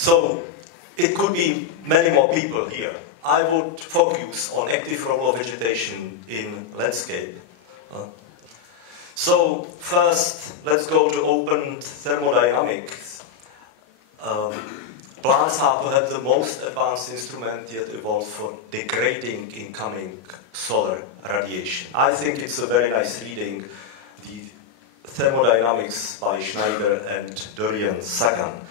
So it could be many more people here. I would focus on active role of vegetation in landscape. So first, let's go to open thermodynamics. Plants are perhaps the most advanced instrument yet evolved for degrading incoming solar radiation. I think it's a very nice reading, the Thermodynamics by Schneider and Dorian Sagan.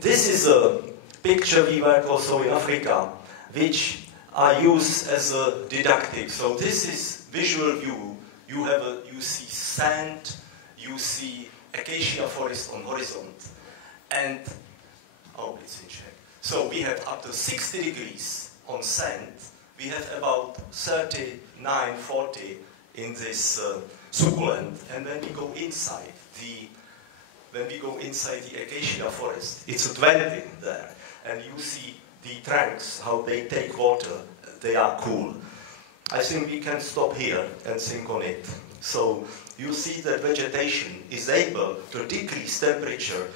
This is a picture we work also in Africa, which I use as a didactic. So this is visual view. You see sand, you see acacia forest on horizon, and oh, it's in Czech. So we have up to 60 degrees on sand. We have about 39, 40 in this succulent, and when we go inside the acacia forest, it's 20 there, and you see the trunks, how they take water. They are cool. I think we can stop here and think on it. So you see that vegetation is able to decrease temperature.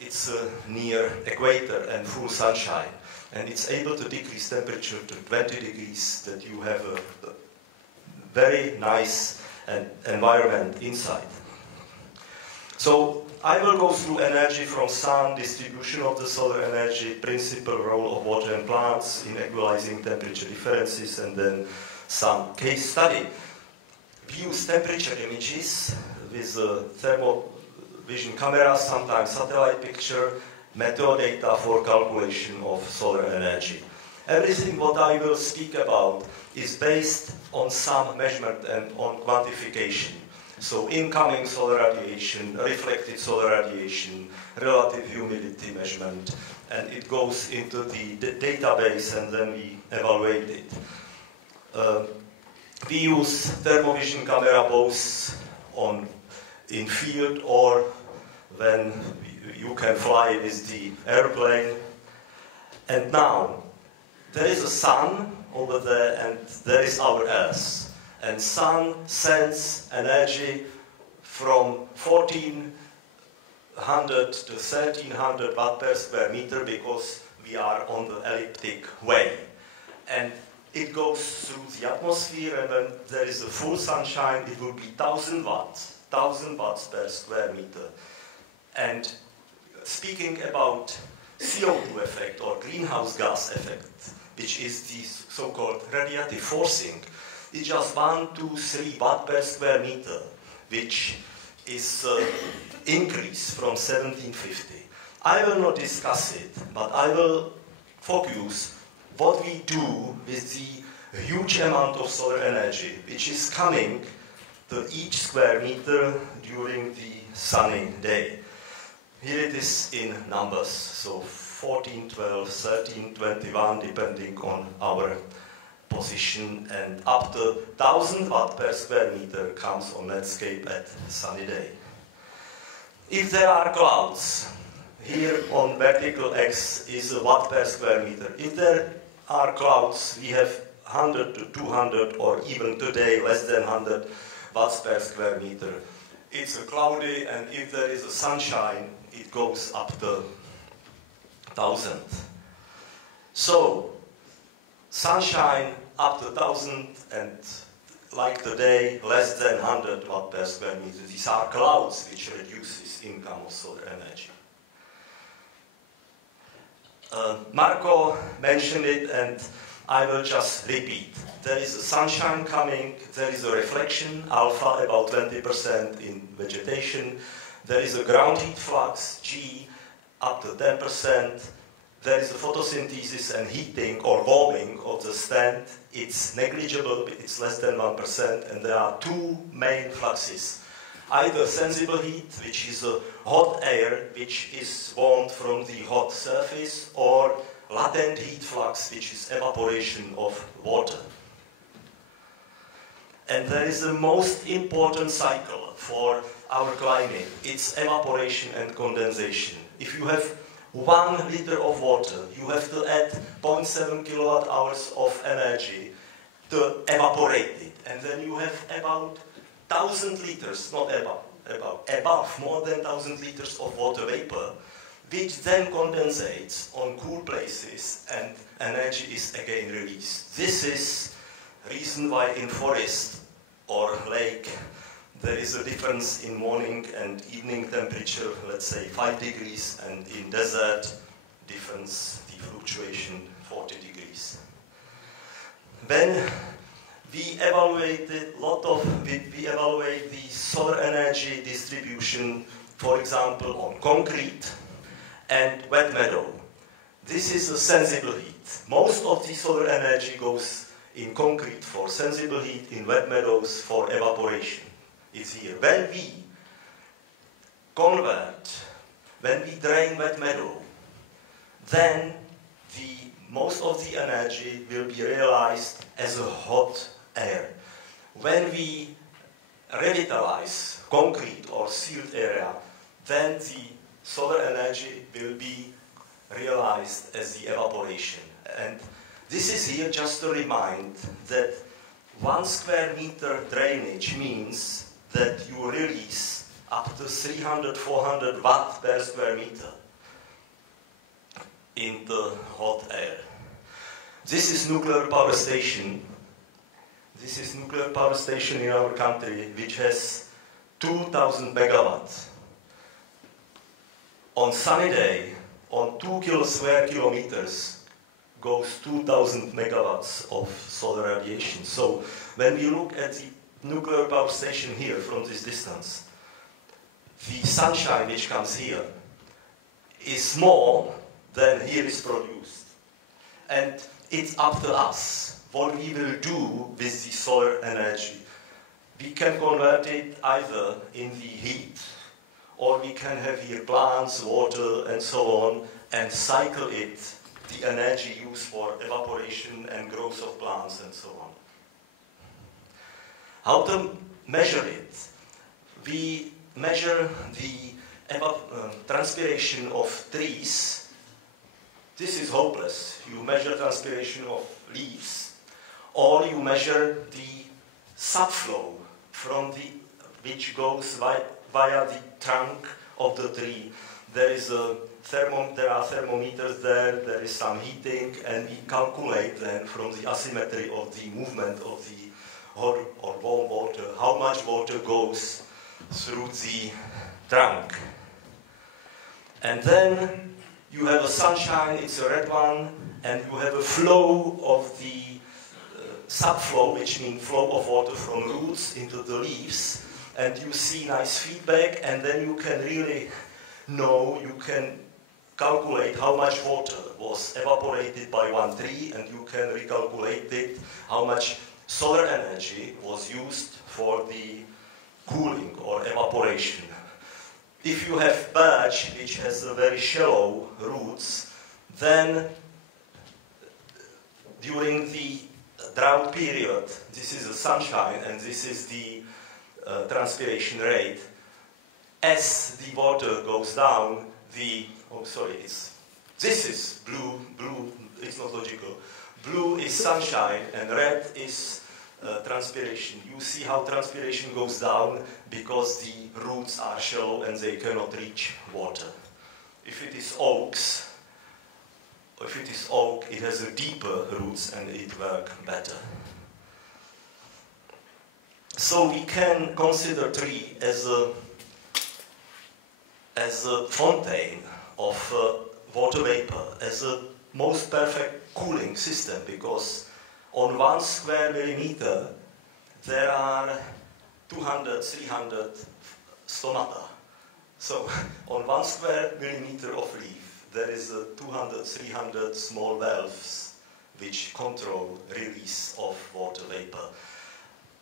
It's near equator and full sunshine, and it's able to decrease temperature to 20 degrees, that you have a very nice environment inside. So I will go through energy from sun, distribution of the solar energy, principal role of water and plants in equalizing temperature differences, and then some case study. We use temperature images with thermovision cameras, sometimes satellite picture, meteor data for calculation of solar energy. Everything what I will speak about is based on some measurement and on quantification. So incoming solar radiation, reflected solar radiation, relative humidity measurement, and it goes into the database and then we evaluate it. We use thermovision camera both in field or when you can fly with the airplane. And now, there is a sun over there and there is our Earth. And sun sends energy from 1400 to 1300 watt per square meter because we are on the elliptic way. And it goes through the atmosphere, and when there is a full sunshine, it will be 1000 watts per square meter. And speaking about CO2 effect or greenhouse gas effect, which is the so-called radiative forcing, it's just 1, 2, 3 watt per square meter, which is increase from 1750. I will not discuss it, but I will focus what we do with the huge amount of solar energy, which is coming to each square meter during the sunny day. Here it is in numbers, so 14, 12, 13, 21, depending on our position, and up to 1000 watt per square meter comes on landscape at sunny day. If there are clouds, here on vertical X is a watt per square meter. If there are clouds, we have 100 to 200, or even today less than 100 watts per square meter. It's cloudy, and if there is a sunshine, it goes up to 1000. So, sunshine up to 1000, and like today, less than 100 watt per square meter. These are clouds which reduces income of solar energy. Marco mentioned it, and I will just repeat. There is a sunshine coming, there is a reflection, alpha about 20% in vegetation, there is a ground heat flux, G, up to 10%, there is a photosynthesis and heating or warming of the stand. It's negligible, it's less than 1%, and there are two main fluxes. Either sensible heat, which is a hot air which is warmed from the hot surface, or latent heat flux, which is evaporation of water. And there is the most important cycle for our climate. It's evaporation and condensation. If you have 1 liter of water, you have to add 0.7 kilowatt hours of energy to evaporate it. And then you have about 1000 liters, not above, more than 1000 liters of water vapor, which then condensates on cool places and energy is again released. This is reason why in forest or lake there is a difference in morning and evening temperature, let's say 5 degrees, and in desert difference, the fluctuation 40 degrees. When we evaluate the solar energy distribution, for example, on concrete and wet meadow. This is a sensible heat. Most of the solar energy goes in concrete for sensible heat, in wet meadows for evaporation. It's here. When we convert, when we drain wet meadow, then most of the energy will be realized as a hot air. When we revitalize concrete or sealed area, then the solar energy will be realized as the evaporation. And this is here just to remind that 1 square meter drainage means that you release up to 300-400 watt per square meter in the hot air. This is nuclear power station. This is nuclear power station in our country, which has 2,000 megawatts. On sunny day, on 2 square kilometers, goes 2,000 megawatts of solar radiation. So when we look at the nuclear power station here from this distance, the sunshine which comes here is more than here is produced. And it's up to us what we will do with the solar energy. We can convert it either in the heat, or we can have here plants, water, and so on, and cycle it, the energy used for evaporation and growth of plants and so on. How to measure it? We measure the transpiration of trees. This is hopeless. You measure transpiration of leaves, or you measure the subflow from which goes via the trunk of the tree. There are thermometers there is some heating, and we calculate then from the asymmetry of the movement of the hot or warm water, how much water goes through the trunk. And then you have a sunshine, it's a red one, and you have a flow of the subflow, which means flow of water from roots into the leaves, and you see nice feedback, and then you can really know, you can calculate how much water was evaporated by one tree, and you can recalculate it, how much solar energy was used for the cooling or evaporation. If you have birch, which has a very shallow roots, then during the drought period, this is the sunshine and this is the transpiration rate. As the water goes down, this is blue, it's not logical. Blue is sunshine and red is transpiration. You see how transpiration goes down because the roots are shallow and they cannot reach water. If it is oak, it has a deeper roots and it works better. So we can consider tree as a fontaine of water vapor, as a most perfect cooling system, because on 1 square millimeter there are 200, 300 stomata. So on 1 square millimeter of leaf there is 200, 300 small valves which control release of water vapor.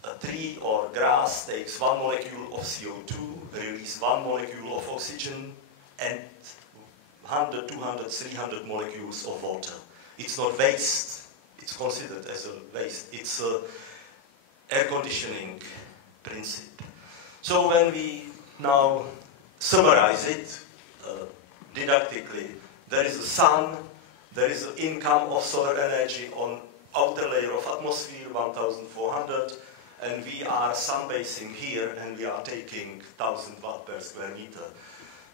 A tree or grass takes 1 molecule of CO2, release 1 molecule of oxygen, and 100, 200, 300 molecules of water. It's not waste. It's considered as a waste. It's an air conditioning principle. So when we now summarize it didactically, there is a sun, there is an income of solar energy on outer layer of atmosphere, 1,400, and we are sun basing here and we are taking 1,000 watt per square meter.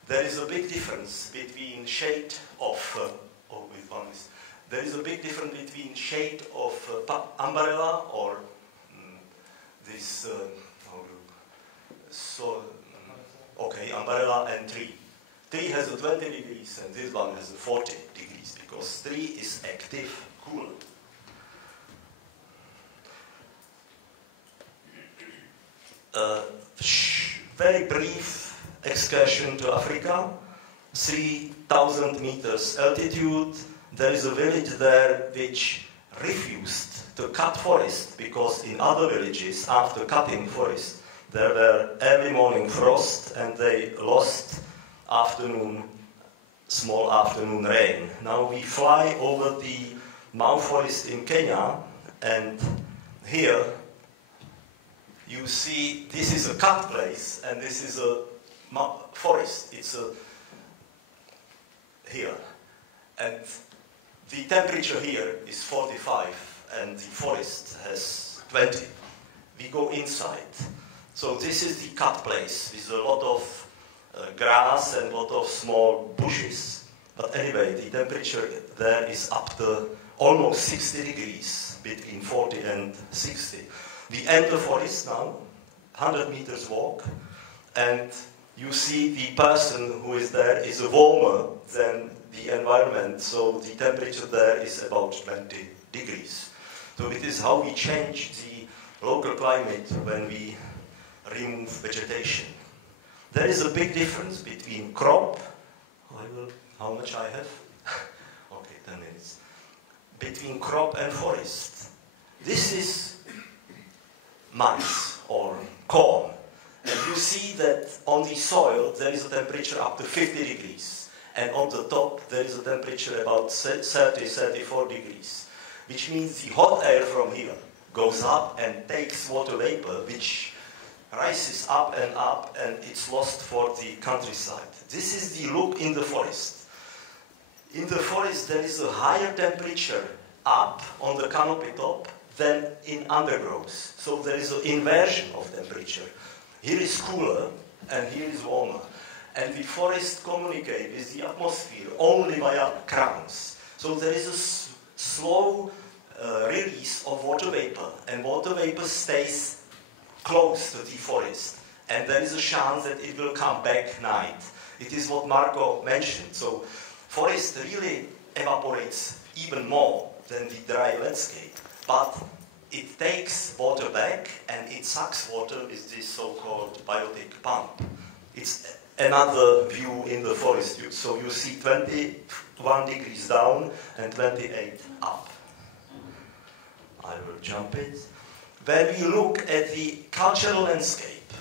there is a big difference between shade of, there is a big difference between shade of umbrella or this, umbrella and tree. Tree has a 20 degrees and this one has a 40 degrees because tree is active, cool. Very brief excursion to Africa, 3,000 meters altitude. There is a village there which refused to cut forest because in other villages, after cutting forest, there were early morning frost and they lost small afternoon rain. Now we fly over the Mau forest in Kenya, and here you see this is a cut place and this is a forest. It's here. And the temperature here is 45 and the forest has 20. We go inside. So this is the cut place with a lot of grass and a lot of small bushes. But anyway, the temperature there is up to almost 60 degrees, between 40 and 60. We enter forest now, 100 meters walk, and you see the person who is there is warmer than the environment, so the temperature there is about 20 degrees. So it is how we change the local climate when we remove vegetation. There is a big difference between crop, how much I have? Okay, 10 minutes. Between crop and forest. This is maize or corn. And you see that on the soil there is a temperature up to 50 degrees. And on the top there is a temperature about 30-34 degrees. Which means the hot air from here goes up and takes water vapor, which rises up and it's lost for the countryside. This is the look in the forest. In the forest there is a higher temperature up on the canopy top than in undergrowth. So there is an inversion of temperature. Here is cooler and here is warmer. And the forest communicates with the atmosphere only via crowns. So there is a slow release of water vapor, and water vapor stays close to the forest. And there is a chance that it will come back night. It is what Marco mentioned. So forest really evaporates even more than the dry landscape. But it takes water back and it sucks water with this so-called biotic pump. It's another view in the forest. So you see 21 degrees down and 28 up. I will jump it. When we look at the cultural landscape,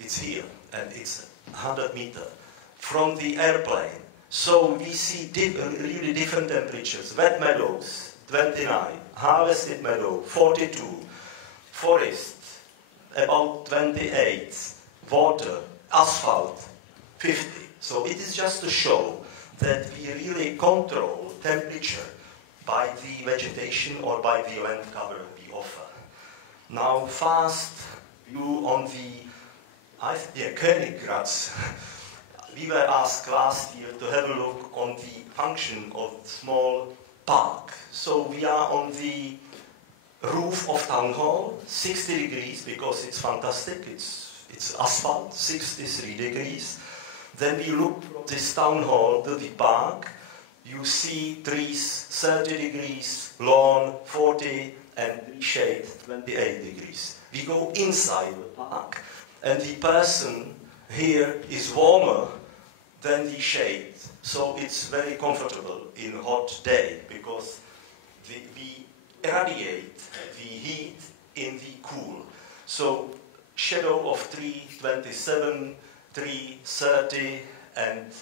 it's here and it's 100 meters from the airplane. So we see really different temperatures. Wet meadows, 29. Harvested meadow, 42. Forest, about 28. Water, asphalt, 50. So it is just to show that we really control temperature by the vegetation or by the land cover we offer. Now, fast view on the Königgrätz. We were asked last year to have a look on the function of small park. So we are on the roof of town hall, 60 degrees because it's fantastic. It's asphalt, 63 degrees. Then we look from this town hall to the park. You see trees, 30 degrees, lawn, 40, and shade, 28 degrees. We go inside the park, and the person here is warmer than the shade. So it's very comfortable in a hot day, because we irradiate the heat in the cool. So shadow of tree 27, tree 30, and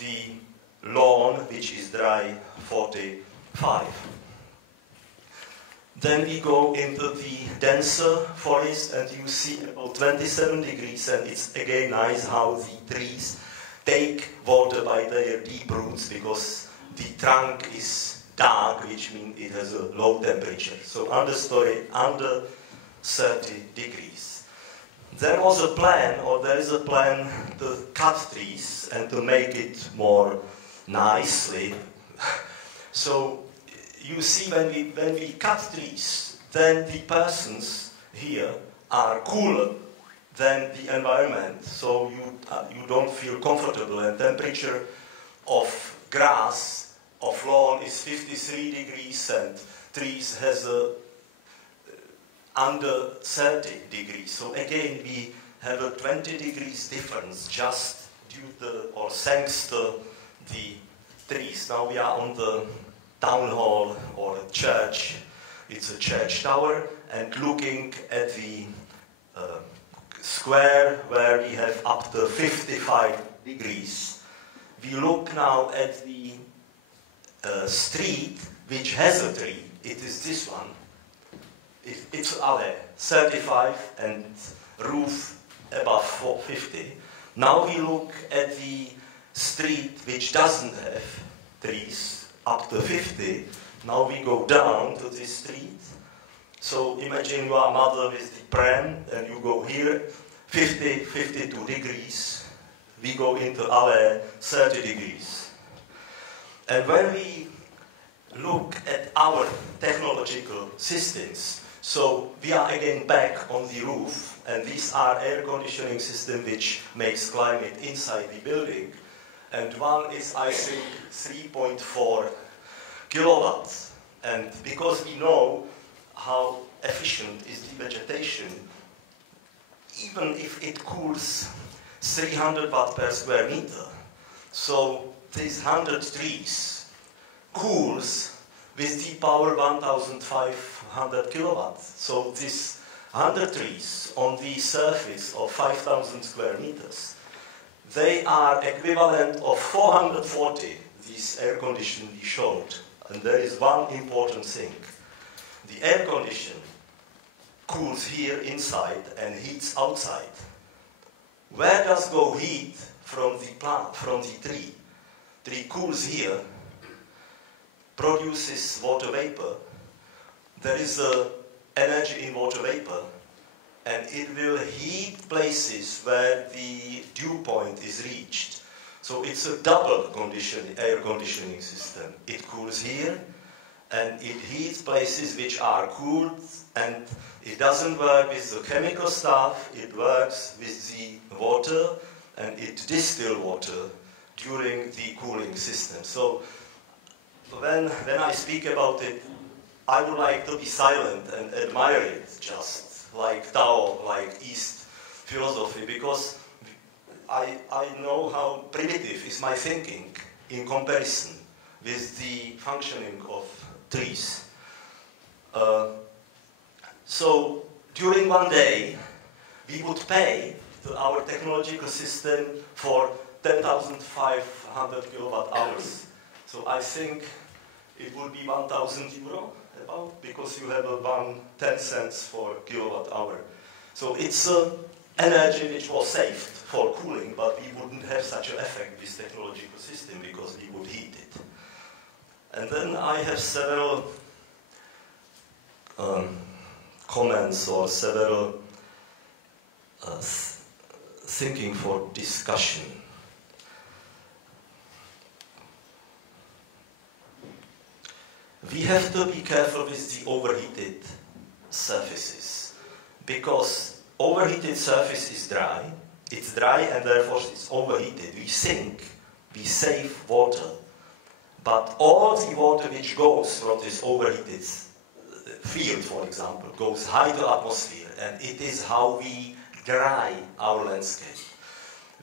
the lawn, which is dry, 45. Then we go into the denser forest, and you see about 27 degrees, and it's again nice how the trees take water by their deep roots, because the trunk is dark, which means it has a low temperature. So understory, under 30 degrees. there was a plan, or there is a plan, to cut trees and to make it more nicely. So you see, when we cut trees, then the persons here are cooler than the environment, so you don't feel comfortable, and temperature of grass, of lawn is 53 degrees, and trees has a under 30 degrees. So again, we have a 20 degrees difference just due to, or thanks to the trees. Now we are on the town hall or a church. It's a church tower, and looking at the square where we have up to 55 degrees. We look now at the street which has a tree. It is this one. It's alley, 35 and roof above 50. Now we look at the street which doesn't have trees up to 50. Now we go down to this street. So imagine you are a mother with the pram, and you go here, 50, 52 degrees. We go into alley, 30 degrees. And when we look at our technological systems, so we are again back on the roof, and these are air conditioning system which makes climate inside the building. And one is, I think, 3.4 kilowatts. And because we know how efficient is the vegetation, even if it cools 300 watt per square meter, so these 100 trees cools with the power 1,500 kilowatts. So these 100 trees on the surface of 5,000 square meters, they are equivalent of 440, this air condition we showed. And there is one important thing. The air condition cools here inside and heats outside. Where does go heat from the plant, from the tree? Tree cools here, produces water vapor. There is energy in water vapor, and it will heat places where the dew point is reached. So it's a double air conditioning system. It cools here, and it heats places which are cooled, and it doesn't work with the chemical stuff, it works with the water, and it distills water during the cooling system. So when I speak about it, I would like to be silent and admire it, just like Tao, like East philosophy, because I know how primitive is my thinking in comparison with the functioning of trees. So during one day, we would pay to our technological system for 10,500 kilowatt hours. So I think it would be 1,000 euro about, because you have a 10 cents for kilowatt hour. So it's energy which was saved for cooling, but we wouldn't have such an effect with technological system because we would heat it. And then I have several comments or several thinking for discussion. We have to be careful with the overheated surfaces, because overheated surface is dry. It's dry and therefore it's overheated. We think we save water, but all the water which goes from this overheated field, for example, goes high to atmosphere, and it is how we dry our landscape.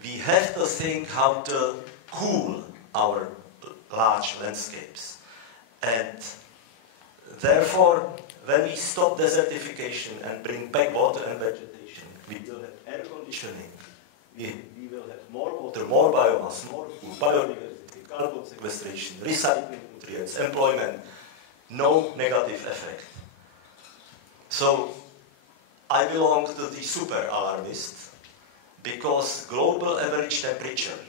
We have to think how to cool our large landscapes. And therefore, when we stop desertification and bring back water and vegetation, we will have air conditioning, we will have more water, more biomass, more food, biodiversity, carbon sequestration, recycling nutrients, employment, no negative effect. So I belong to the super alarmist, because global average temperature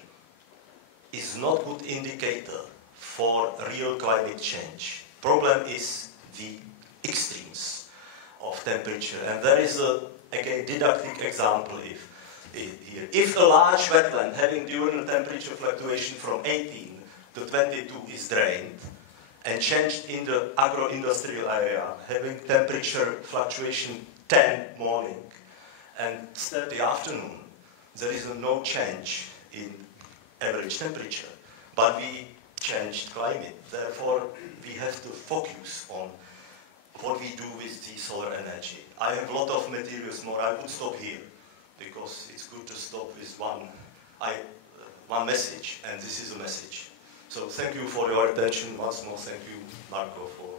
is not good indicator for real climate change. Problem is the extremes. of temperature. And there is a, again, didactic example here. If a large wetland having diurnal temperature fluctuation from 18 to 22 is drained and changed in the agro-industrial area, having temperature fluctuation 10 morning and 30 afternoon, there is no change in average temperature. But we changed climate. Therefore, we have to focus on what we do with the solar energy. I have a lot of materials more. I would stop here because it's good to stop with one message, and this is a message. So thank you for your attention. Once more, thank you, Marco, for